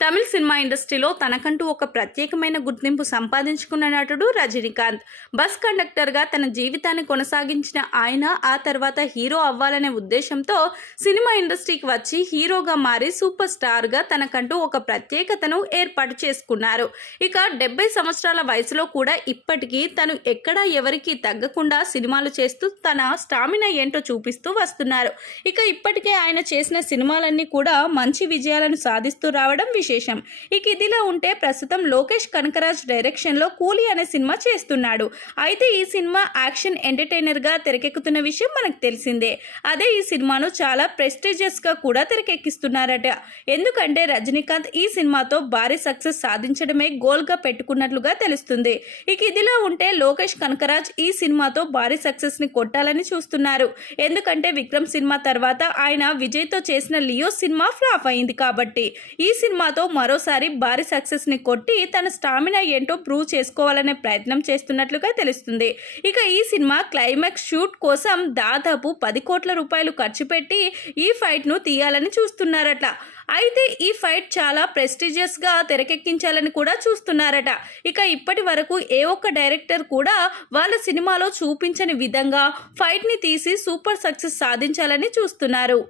తమిళ cinema ఇండస్ట్రీలో తనకంటూ ఒక ప్రత్యేకమైన గుర్తింపు సంపాదించుకున్న నటుడు రజనీకాంత్. బస్ కండక్టర్గా తన జీవితాన్ని కొనసాగించిన ఆయన ఆ తర్వాత హీరో అవ్వాలనే ఉద్దేశంతో సినిమా ఇండస్ట్రీకి వచ్చి హీరోగా మారి సూపర్ స్టార్గా తనకంటూ ఒక ప్రత్యేకతను ఏర్పాటు చేసుకున్నారు. ఇక డెబ్బై సంవత్సరాల వయసులో కూడా ఇప్పటికీ తను ఎక్కడా ఎవరికి తగ్గకుండా సినిమాలు చేస్తూ తన స్టామినా ఏంటో చూపిస్తూ వస్తున్నారు. ఇక ఇప్పటికే ఆయన చేసిన సినిమాలన్నీ కూడా మంచి విజయాలను సాధిస్తూ రావడం విశేషం. ఇక ఇదిలా ఉంటే ప్రస్తుతం లోకేష్ కనకరాజ్ డైరెక్షన్లో కూలీ అనే సినిమా చేస్తున్నాడు. అయితే ఈ సినిమా యాక్షన్ ఎంటర్టైనర్గా తెరకెక్కుతున్న విషయం మనకు తెలిసిందే. అదే ఈ సినిమాను చాలా ప్రెస్టీజియస్గా కూడా తెరకెక్కిస్తున్నారట. ఎందుకంటే రజనీకాంత్ ఈ సినిమాతో భారీ సక్సెస్ సాధించడమే గోల్గా పెట్టుకున్నట్లుగా తెలుస్తుంది. ఇక ఇదిలా ఉంటే లోకేష్ కనకరాజ్ ఈ సినిమాతో భారీ సక్సెస్ని కొట్టాలని చూస్తున్నారు. ఎందుకంటే విక్రమ్ సినిమా తర్వాత ఆయన విజయ్తో చేసిన లియో సినిమా ఫ్లాప్ అయింది కాబట్టి. ఈ సినిమా సినిమాతో మరోసారి భారీ సక్సెస్ని కొట్టి తన స్టామినా ఏంటో ప్రూవ్ చేసుకోవాలనే ప్రయత్నం చేస్తున్నట్లుగా తెలుస్తుంది. ఇక ఈ సినిమా క్లైమాక్స్ షూట్ కోసం దాదాపు పది కోట్ల రూపాయలు ఖర్చు పెట్టి ఈ ఫైట్ను తీయాలని చూస్తున్నారట. అయితే ఈ ఫైట్ చాలా ప్రెస్టీజియస్గా తెరకెక్కించాలని కూడా చూస్తున్నారట. ఇక ఇప్పటి వరకు ఏ ఒక్క డైరెక్టర్ కూడా వాళ్ళ సినిమాలో చూపించని విధంగా ఫైట్ని తీసి సూపర్ సక్సెస్ సాధించాలని చూస్తున్నారు.